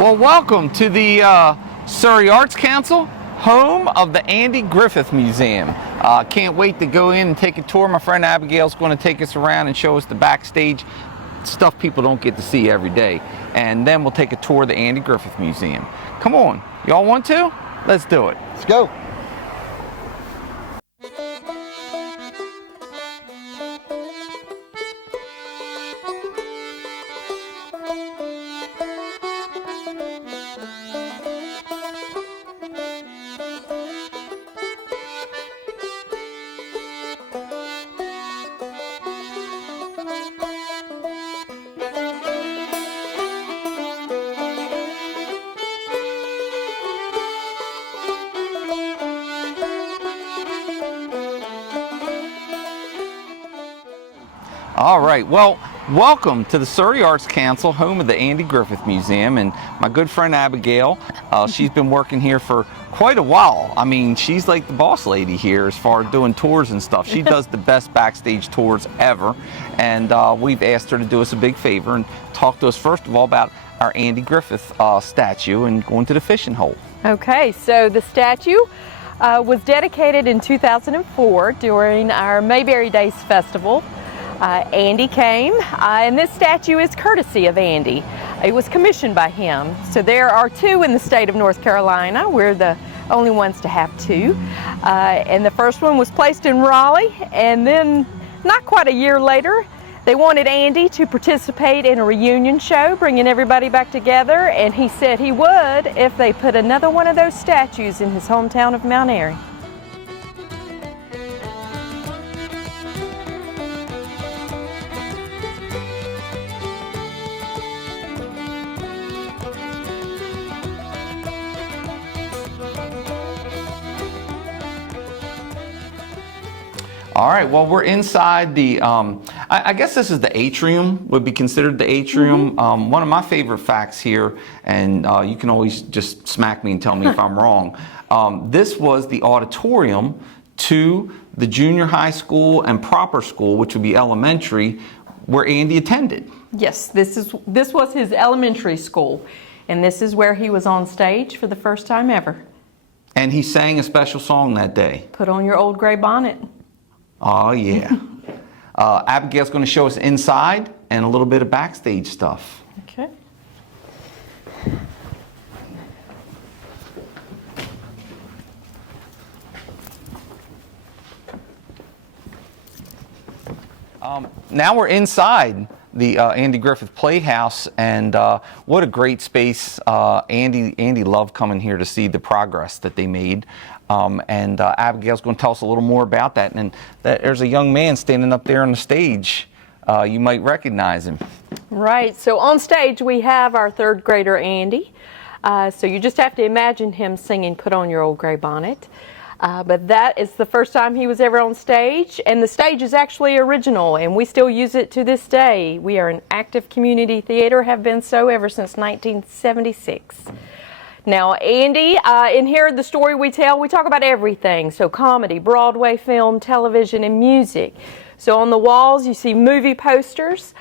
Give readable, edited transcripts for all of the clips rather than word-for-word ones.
Well, welcome to the Surrey Arts Council, home of the Andy Griffith Museum. Can't wait to go in and take a tour. My friend Abigail's going to take us around and show us the backstage stuff people don't get to see every day. And then we'll take a tour of the Andy Griffith Museum. Come on, y'all want to? Let's do it. Let's go. All right, well, welcome to the Surrey Arts Council, home of the Andy Griffith Museum, and my good friend Abigail. She's been working here for quite a while. I mean, she's like the boss lady here as far as doing tours and stuff. She does the best backstage tours ever, and we've asked her to do us a big favor and talk to us first of all about our Andy Griffith statue and going to the fishing hole. Okay, so the statue was dedicated in 2004 during our Mayberry Days Festival. Andy came, and this statue is courtesy of Andy. It was commissioned by him. So there are two in the state of North Carolina. We're the only ones to have two. And the first one was placed in Raleigh, and then not quite a year later, they wanted Andy to participate in a reunion show, bringing everybody back together, and he said he would if they put another one of those statues in his hometown of Mount Airy. All right, well, we're inside the, I guess this is the atrium, would be considered the atrium. Mm-hmm. One of my favorite facts here, and you can always just smack me and tell me if I'm wrong, this was the auditorium to the junior high school and proper school, which would be elementary, where Andy attended. Yes, this was his elementary school, and this is where he was on stage for the first time ever. And he sang a special song that day. Put on your old gray bonnet. Oh, yeah. Abigail's going to show us inside and a little bit of backstage stuff. Okay. Now we're inside the Andy Griffith Playhouse, and what a great space. Andy loved coming here to see the progress that they made. And Abigail's going to tell us a little more about that. And there's a young man standing up there on the stage. You might recognize him. Right. So on stage we have our third grader Andy. So you just have to imagine him singing "Put on Your Old Gray Bonnet." But that is the first time he was ever on stage, and the stage is actually original, and we still use it to this day. We are an active community theater, have been so ever since 1976. Now, Andy, in here, the story we tell, we talk about everything. So comedy, Broadway, film, television, and music. So on the walls, you see movie posters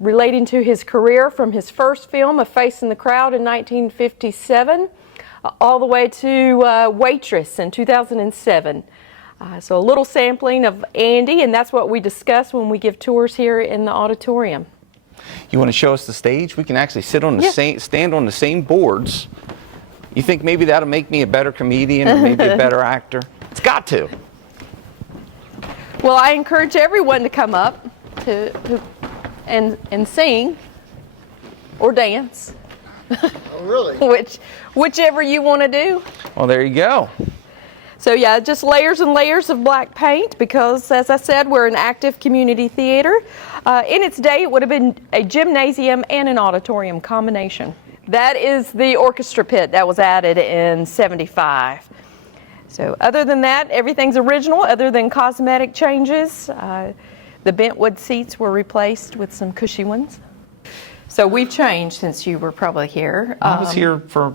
relating to his career from his first film, A Face in the Crowd in 1957, all the way to Waitress in 2007. So a little sampling of Andy, and that's what we discuss when we give tours here in the auditorium. You want to show us the stage? We can actually sit on the stand on the same boards. You think maybe that'll make me a better comedian or maybe a better actor? It's got to. Well, I encourage everyone to come up and sing or dance. Oh, really? Whichever you want to do. Well, there you go. So yeah, just layers and layers of black paint because, as I said, we're an active community theater. In its day, it would have been a gymnasium and an auditorium combination. That is the orchestra pit that was added in '75. So other than that, everything's original other than cosmetic changes. The bentwood seats were replaced with some cushy ones. So we've changed since you were probably here. I was here for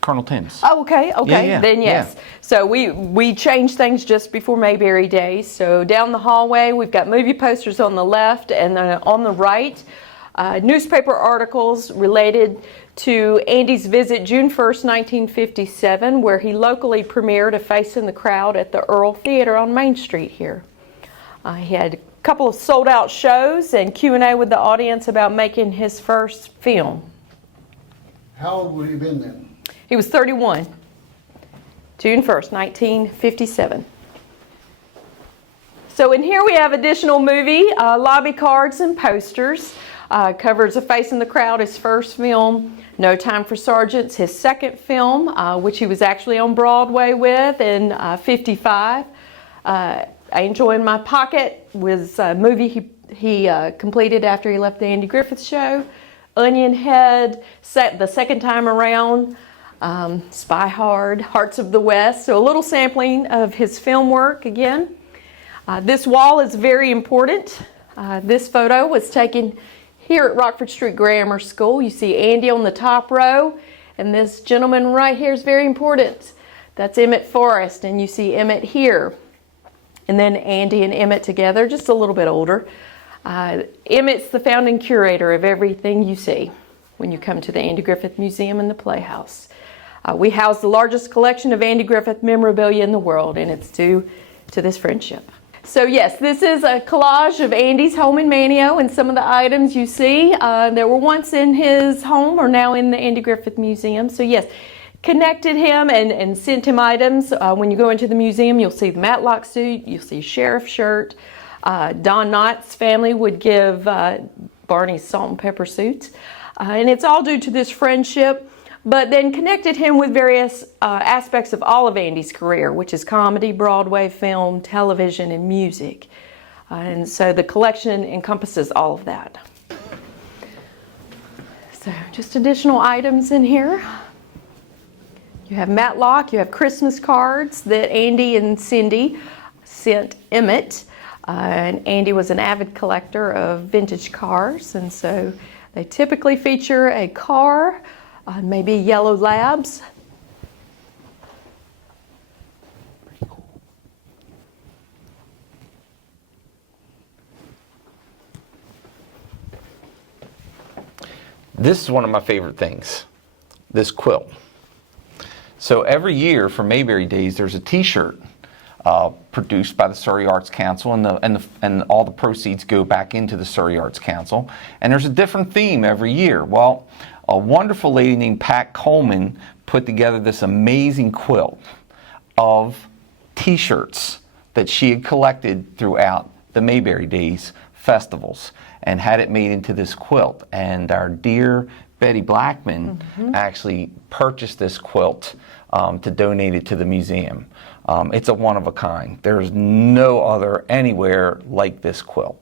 Colonel Tim's. Oh, okay. Yeah. Then yes. Yeah. So we changed things just before Mayberry Days. So down the hallway, we've got movie posters on the left, and then on the right, newspaper articles related to Andy's visit June 1st, 1957, where he locally premiered A Face in the Crowd at the Earl Theater on Main Street here. He had a couple of sold-out shows and Q&A with the audience about making his first film. How old would he have been then? He was 31, June 1st, 1957. So in here we have additional movie, lobby cards and posters. Covers A Face in the Crowd, his first film. No Time for Sergeants, his second film, which he was actually on Broadway with in 55. Angel in My Pocket was a movie he completed after he left the Andy Griffith Show. Onion Head, the second time around. Spy Hard, Hearts of the West. So a little sampling of his film work again. This wall is very important. This photo was taken here at Rockford Street Grammar School. You see Andy on the top row, and this gentleman right here is very important. That's Emmett Forrest, and you see Emmett here. And then Andy and Emmett together, just a little bit older. Emmett's the founding curator of everything you see when you come to the Andy Griffith Museum and the Playhouse. We house the largest collection of Andy Griffith memorabilia in the world, and it's due to this friendship. So yes, this is a collage of Andy's home in Manteo, and some of the items you see that were once in his home are now in the Andy Griffith Museum. So yes, connected him and sent him items. When you go into the museum, you'll see the Matlock suit, you'll see sheriff's shirt. Don Knotts' family would give Barney's salt and pepper suits. And it's all due to this friendship, but then connected him with various aspects of all of Andy's career, which is comedy, Broadway, film, television, and music. And so the collection encompasses all of that. So just additional items in here. You have Matlock, you have Christmas cards that Andy and Cindy sent Emmett. And Andy was an avid collector of vintage cars, and so they typically feature a car, maybe yellow labs. This is one of my favorite things, this quilt. So every year for Mayberry Days, there's a t-shirt produced by the Surrey Arts Council, and all the proceeds go back into the Surrey Arts Council. And there's a different theme every year. Well, a wonderful lady named Pat Coleman put together this amazing quilt of t-shirts that she had collected throughout the Mayberry Days festivals and had it made into this quilt. And our dear Betty Blackman actually purchased this quilt to donate it to the museum. It's a one-of-a-kind. There's no other anywhere like this quilt.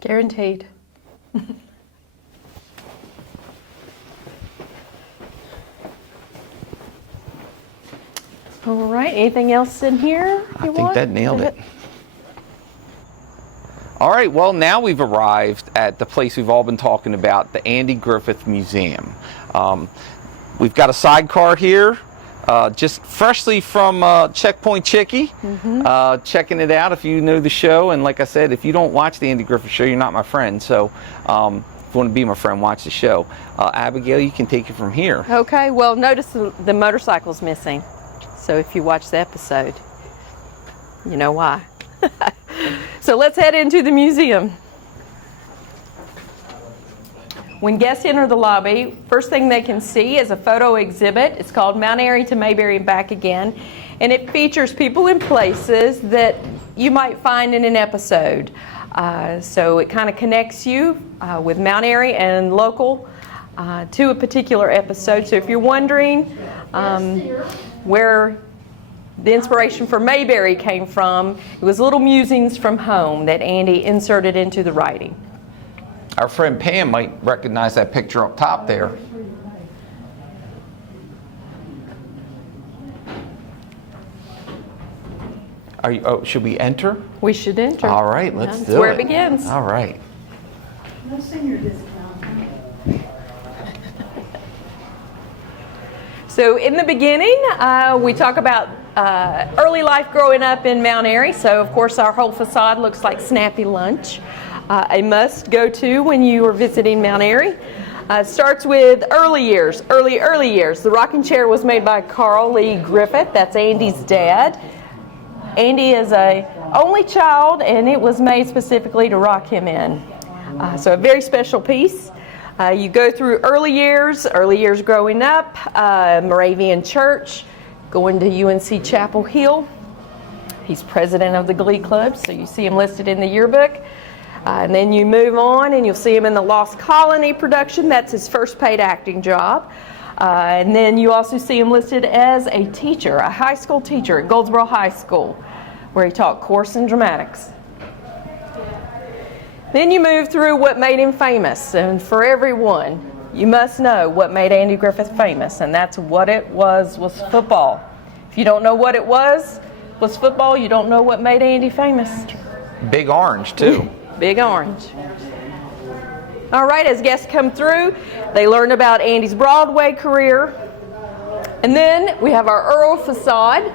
Guaranteed. All right, anything else in here I think that nailed it. All right, well, now we've arrived at the place we've all been talking about, the Andy Griffith Museum. We've got a sidecar here, just freshly from Checkpoint Chickie, checking it out if you know the show. And like I said, if you don't watch the Andy Griffith show, you're not my friend. So if you want to be my friend, watch the show. Abigail, you can take it from here. Okay, well, notice the motorcycle's missing. So if you watch the episode, you know why. So let's head into the museum. When guests enter the lobby, first thing they can see is a photo exhibit. It's called Mount Airy to Mayberry and Back Again. And it features people and places that you might find in an episode. So it kind of connects you with Mount Airy and local to a particular episode. So if you're wondering where the inspiration for Mayberry came from, it was little musings from home that Andy inserted into the writing. Our friend Pam might recognize that picture up top there. Should we enter? We should enter. All right, let's do it. That's where it begins. All right. No senior discount. So in the beginning, we talk about early life growing up in Mount Airy. So of course our whole facade looks like Snappy Lunch. a must go to when you are visiting Mount Airy. It starts with early years. The rocking chair was made by Carl Lee Griffith. That's Andy's dad. Andy is a only child, and it was made specifically to rock him in. So a very special piece. You go through early years growing up, Moravian Church, going to UNC Chapel Hill. He's president of the Glee Club, so you see him listed in the yearbook. And then you move on and you'll see him in the Lost Colony production. That's his first paid acting job. And then you also see him listed as a teacher, a high school teacher at Goldsboro High School, where he taught course in dramatics. Then you move through what made him famous. And for everyone, you must know what made Andy Griffith famous, and that's what it was football. If you don't know what it was football, you don't know what made Andy famous. Big Orange, too. Big Orange. All right, as guests come through, they learn about Andy's Broadway career. And then we have our Earl facade.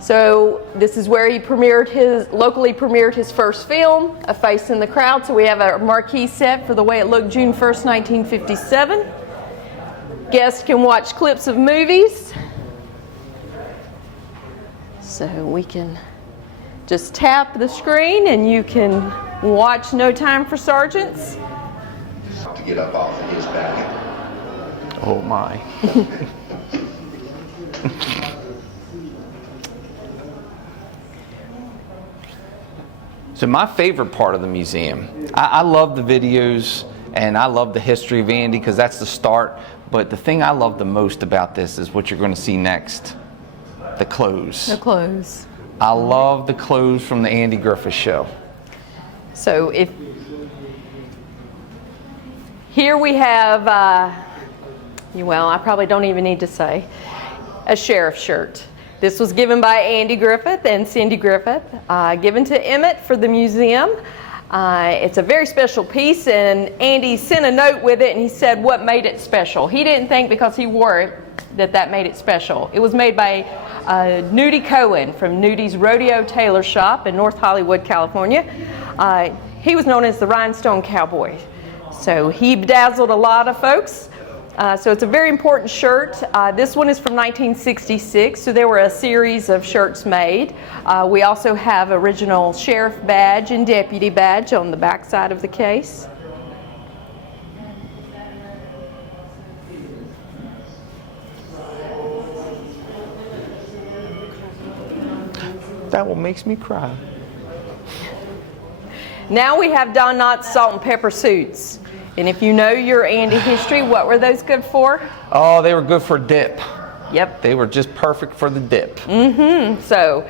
So this is where he locally premiered his first film, A Face in the Crowd. So we have a marquee set for the way it looked June 1st, 1957. Guests can watch clips of movies. So we can just tap the screen and you can watch No Time for Sergeants. To get up off of his back. Oh my. So my favorite part of the museum, I love the videos and I love the history of Andy because that's the start, but the thing I love the most about this is what you're going to see next, the clothes. The clothes. I love the clothes from the Andy Griffith Show. So here we have, well, I probably don't even need to say, a sheriff shirt. This was given by Andy Griffith and Cindy Griffith, given to Emmett for the museum. It's a very special piece, and Andy sent a note with it, and he said what made it special. He didn't think because he wore it that made it special. It was made by Nudie Cohen from Nudie's Rodeo Tailor Shop in North Hollywood, California. He was known as the Rhinestone Cowboy. So he bedazzled a lot of folks. So it's a very important shirt. This one is from 1966, so there were a series of shirts made. We also have original sheriff badge and deputy badge on the back side of the case. That one makes me cry. Now we have Don Knotts salt and pepper suits. And if you know your Andy history, what were those good for? Oh, they were good for dip. Yep. They were just perfect for the dip. So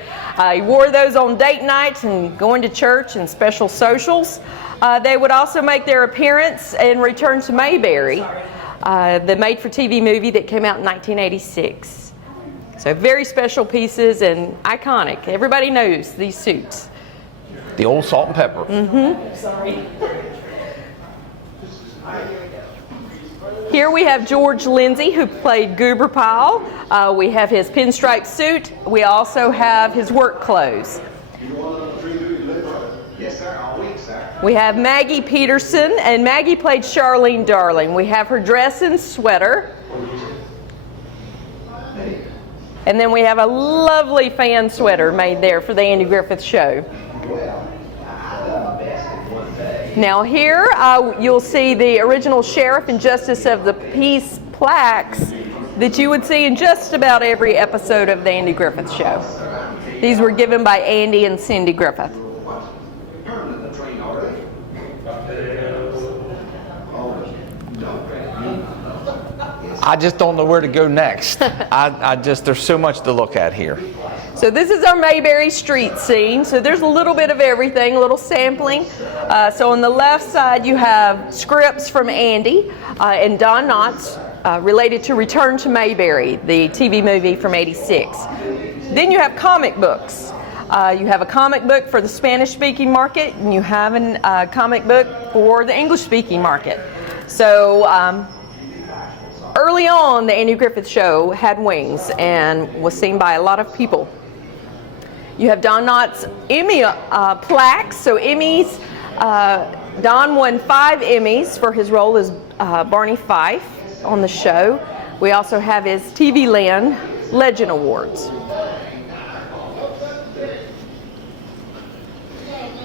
he wore those on date nights and going to church and special socials. They would also make their appearance in Return to Mayberry, the made-for-TV movie that came out in 1986. So very special pieces and iconic. Everybody knows these suits. The old salt and pepper. Here we have George Lindsay, who played Goober Pyle. We have his pinstripe suit. We also have his work clothes. Yes, sir. All week, sir. We have Maggie Peterson, and Maggie played Charlene Darling. We have her dress and sweater. And then we have a lovely fan sweater made there for the Andy Griffith Show. Now here you'll see the original Sheriff and Justice of the Peace plaques that you would see in just about every episode of the Andy Griffith Show. These were given by Andy and Cindy Griffith. I just don't know where to go next. There's so much to look at here. So this is our Mayberry street scene. So there's a little bit of everything, a little sampling. So on the left side you have scripts from Andy and Don Knotts related to Return to Mayberry, the TV movie from '86. Then you have comic books. You have a comic book for the Spanish-speaking market, and you have a comic book for the English-speaking market. So early on, the Andy Griffith Show had wings and was seen by a lot of people. You have Don Knotts' Emmy plaques. So Emmys Don won 5 Emmys for his role as Barney Fife on the show. We also have his TV Land Legend Awards.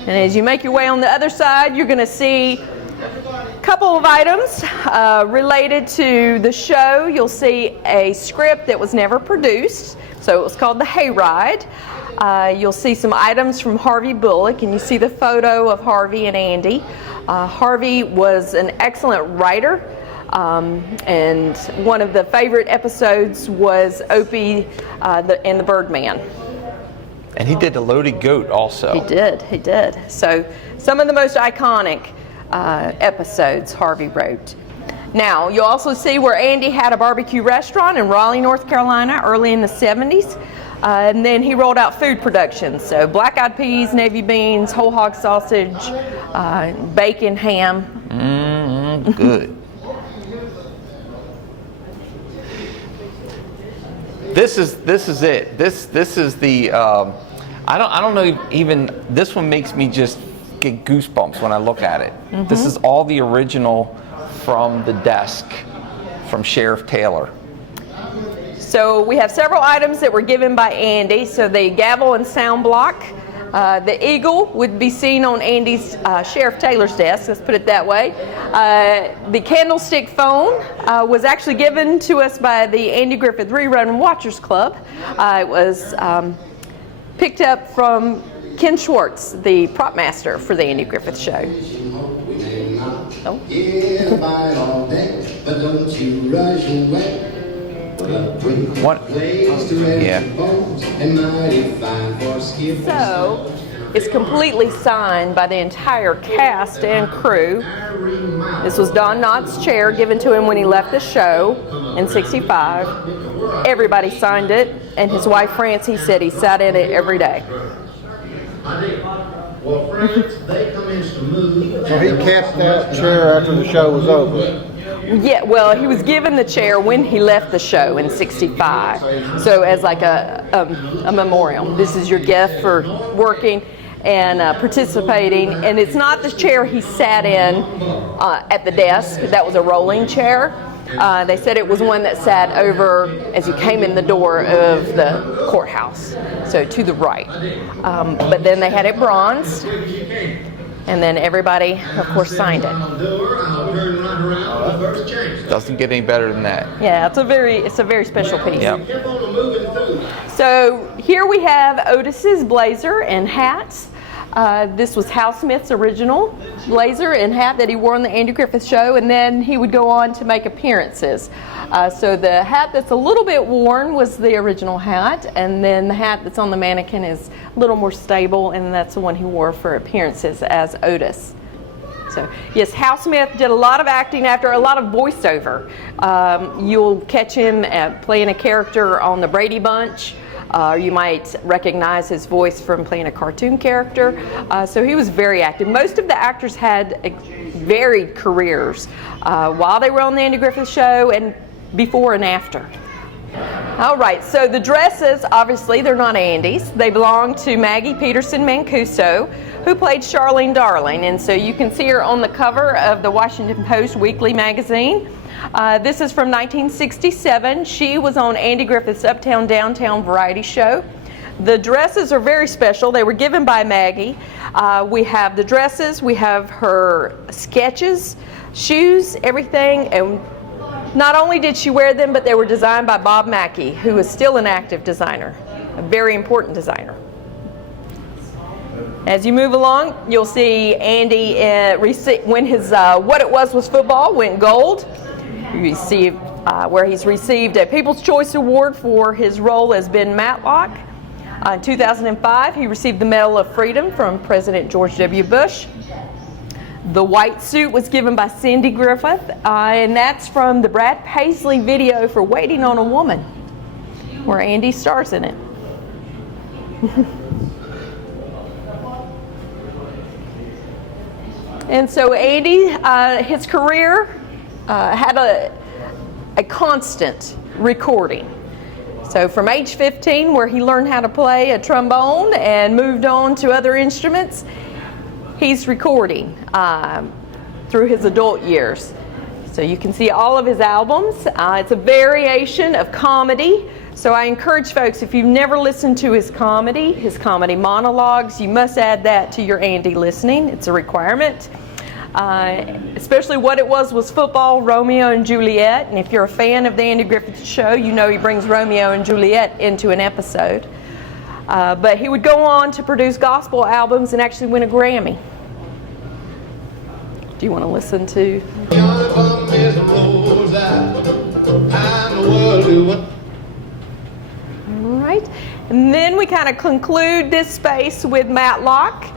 And as you make your way on the other side, you're going to see a couple of items related to the show. You'll see a script that was never produced, so it was called The Hayride. You'll see some items from Harvey Bullock, and you see the photo of Harvey and Andy. Harvey was an excellent writer, and one of the favorite episodes was Opie and the Birdman. And he did The Loaded Goat also. He did. So some of the most iconic episodes Harvey wrote. Now, you'll also see where Andy had a barbecue restaurant in Raleigh, North Carolina, early in the 70s. And then he rolled out food production. So black-eyed peas, navy beans, whole hog sausage, bacon, ham. Good. This is it. This is the. I don't know. Even this one makes me just get goosebumps when I look at it. Mm-hmm. This is all the original from the desk from Sheriff Taylor. So we have several items that were given by Andy. So the gavel and sound block. The eagle would be seen on Andy's Sheriff Taylor's desk, let's put it that way. The candlestick phone was actually given to us by the Andy Griffith Rerun Watchers Club. It was picked up from Ken Schwartz, the prop master for the Andy Griffith show. Oh. What? Yeah. So, it's completely signed by the entire cast and crew. This was Don Knotts' chair given to him when he left the show in '65. Everybody signed it, and his wife Francie said he sat in it every day. So he kept that chair after the show was over? Yeah, well, he was given the chair when he left the show in '65. So as like a memorial. This is your gift for working and participating. And it's not the chair he sat in at the desk. That was a rolling chair. They said it was one that sat over as you came in the door of the courthouse, so to the right. But then they had it bronzed, and then everybody, of course, signed it. Doesn't get any better than that. Yeah, it's a very special piece. Yep. So here we have Otis's blazer and hats. This was Hal Smith's original blazer and hat that he wore on the Andy Griffith show, and then he would go on to make appearances. So the hat that's a little bit worn was the original hat, and then the hat that's on the mannequin is a little more stable, and that's the one he wore for appearances as Otis. So yes, Hal Smith did a lot of acting after a lot of voiceover. You'll catch him playing a character on the Brady Bunch. You might recognize his voice from playing a cartoon character. So he was very active. Most of the actors had varied careers while they were on the Andy Griffith show and before and after. All right, so the dresses, obviously, they're not Andy's. They belong to Maggie Peterson Mancuso, who played Charlene Darling. And so you can see her on the cover of the Washington Post Weekly magazine. This is from 1967. She was on Andy Griffith's Uptown Downtown variety show. The dresses are very special. They were given by Maggie. We have the dresses, we have her sketches, shoes, everything. And not only did she wear them, but they were designed by Bob Mackie, who is still an active designer, a very important designer. As you move along, you'll see Andy when his What It Was football went gold. Received, where he's received a People's Choice Award for his role as Ben Matlock. In 2005, he received the Medal of Freedom from President George W. Bush. The white suit was given by Cindy Griffith, and that's from the Brad Paisley video for Waiting on a Woman, where Andy stars in it. And so Andy, his career had a constant recording. So from age 15, where he learned how to play a trombone and moved on to other instruments, he's recording through his adult years. So you can see all of his albums. It's a variation of comedy. So I encourage folks, if you've never listened to his comedy monologues, you must add that to your Andy listening. It's a requirement. Especially what it was football, Romeo and Juliet. And if you're a fan of the Andy Griffith Show, you know he brings Romeo and Juliet into an episode. But he would go on to produce gospel albums and actually win a Grammy. Do you want to listen to? All right. And then we kind of conclude this space with Matlock.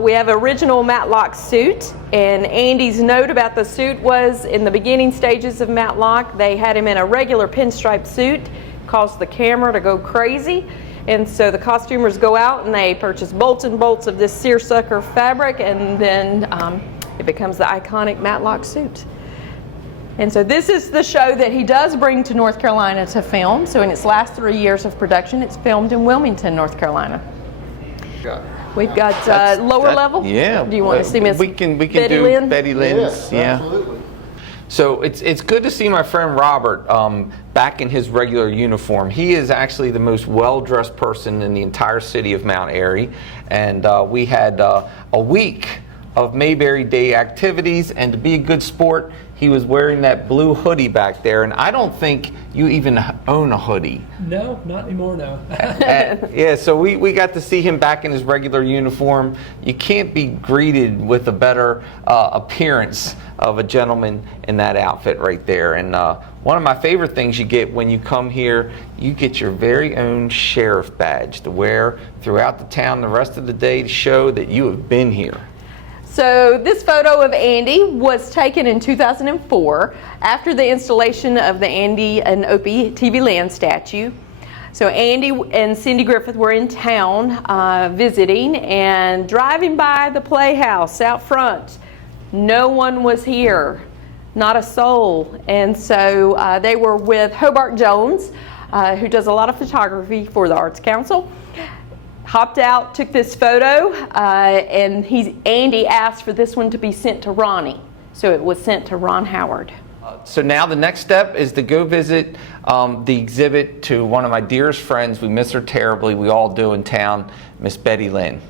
We have original Matlock suit, and Andy's note about the suit was in the beginning stages of Matlock, they had him in a regular pinstripe suit, caused the camera to go crazy, and so the costumers go out and they purchase bolts and bolts of this seersucker fabric, and then it becomes the iconic Matlock suit. And so this is the show that he does bring to North Carolina to film. So in its last 3 years of production, it's filmed in Wilmington, North Carolina. We've got lower level. Yeah. Do you want to see Miss We can Betty do Lynn? Betty Lynn's. Yes, Yeah. absolutely. So it's good to see my friend Robert back in his regular uniform. He is actually the most well-dressed person in the entire city of Mount Airy, and we had a week of Mayberry Day activities, and to be a good sport, he was wearing that blue hoodie back there, and I don't think you even own a hoodie. No, not anymore, no. Yeah, so we got to see him back in his regular uniform. You can't be greeted with a better appearance of a gentleman in that outfit right there. And one of my favorite things you get when you come here, you get your very own sheriff badge to wear throughout the town the rest of the day to show that you have been here. So this photo of Andy was taken in 2004 after the installation of the Andy and Opie TV Land statue. So Andy and Cindy Griffith were in town visiting and driving by the playhouse out front. No one was here, not a soul. And so they were with Hobart Jones, who does a lot of photography for the Arts Council. Hopped out, took this photo, and Andy asked for this one to be sent to Ronnie. So it was sent to Ron Howard. So now the next step is to go visit the exhibit to one of my dearest friends. We miss her terribly. We all do in town, Miss Betty Lynn.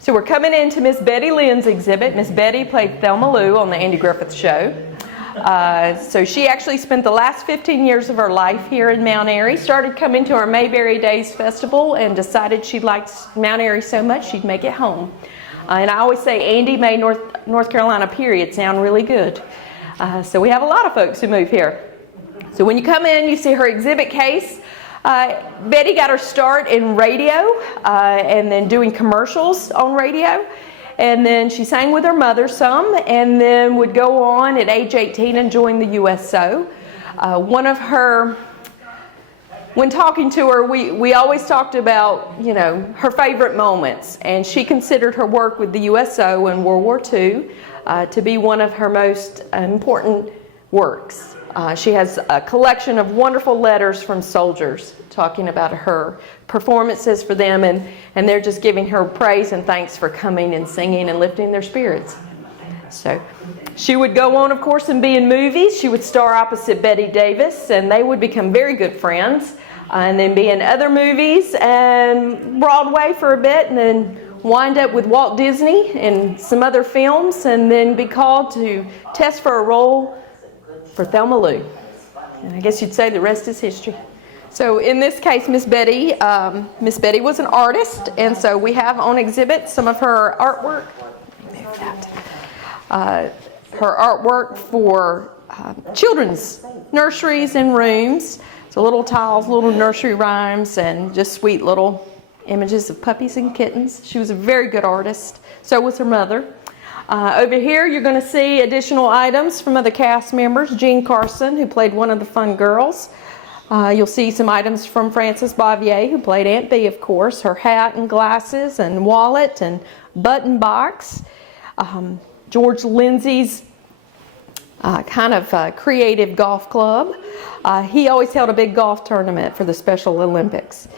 So we're coming into Miss Betty Lynn's exhibit. Miss Betty played Thelma Lou on the Andy Griffith Show. So she actually spent the last 15 years of her life here in Mount Airy, started coming to our Mayberry Days Festival, and decided she liked Mount Airy so much she'd make it home. And I always say Andy made North Carolina period sound really good. So we have a lot of folks who move here. So when you come in, you see her exhibit case. Betty got her start in radio and then doing commercials on radio. And then she sang with her mother some, and then would go on at age 18 and join the USO. When talking to her, we always talked about, her favorite moments, and she considered her work with the USO in World War II to be one of her most important works. She has a collection of wonderful letters from soldiers talking about her performances for them, and they're just giving her praise and thanks for coming and singing and lifting their spirits. So she would go on, of course, and be in movies. She would star opposite Betty Davis, and they would become very good friends, and then be in other movies and Broadway for a bit, and then wind up with Walt Disney and some other films, and then be called to test for a role for Thelma Lou. And I guess you'd say the rest is history. So in this case, Miss Betty was an artist, and so we have on exhibit some of her artwork. Let me move that. Her artwork for children's nurseries and rooms. So little tiles, little nursery rhymes, and just sweet little images of puppies and kittens. She was a very good artist. So was her mother. Over here, you're going to see additional items from other cast members. Jean Carson, who played one of the fun girls. You'll see some items from Frances Bavier, who played Aunt Bee, of course. Her hat and glasses and wallet and button box. George Lindsay's creative golf club. He always held a big golf tournament for the Special Olympics.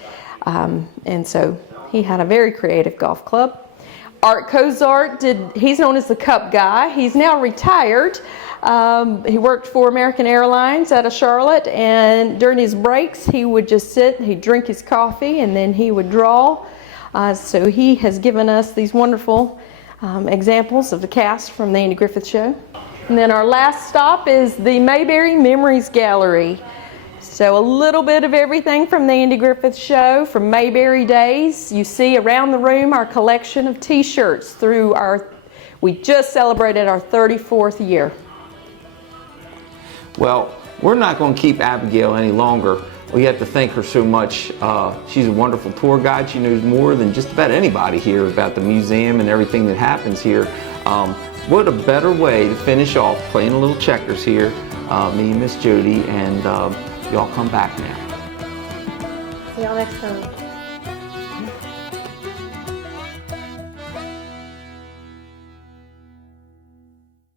And so He had a very creative golf club. Art Cozart he's known as the Cup guy. He's now retired. He worked for American Airlines out of Charlotte, and during his breaks he would just sit, he'd drink his coffee, and then he would draw. So he has given us these wonderful examples of the cast from the Andy Griffith Show. And then our last stop is the Mayberry Memories Gallery. So a little bit of everything from the Andy Griffith Show, from Mayberry days. You see around the room our collection of t-shirts we just celebrated our 34th year. Well, we're not going to keep Abigail any longer. We have to thank her so much. She's a wonderful tour guide. She knows more than just about anybody here about the museum and everything that happens here. What a better way to finish off playing a little checkers here, me and Miss Jody, and y'all come back now. See y'all next time.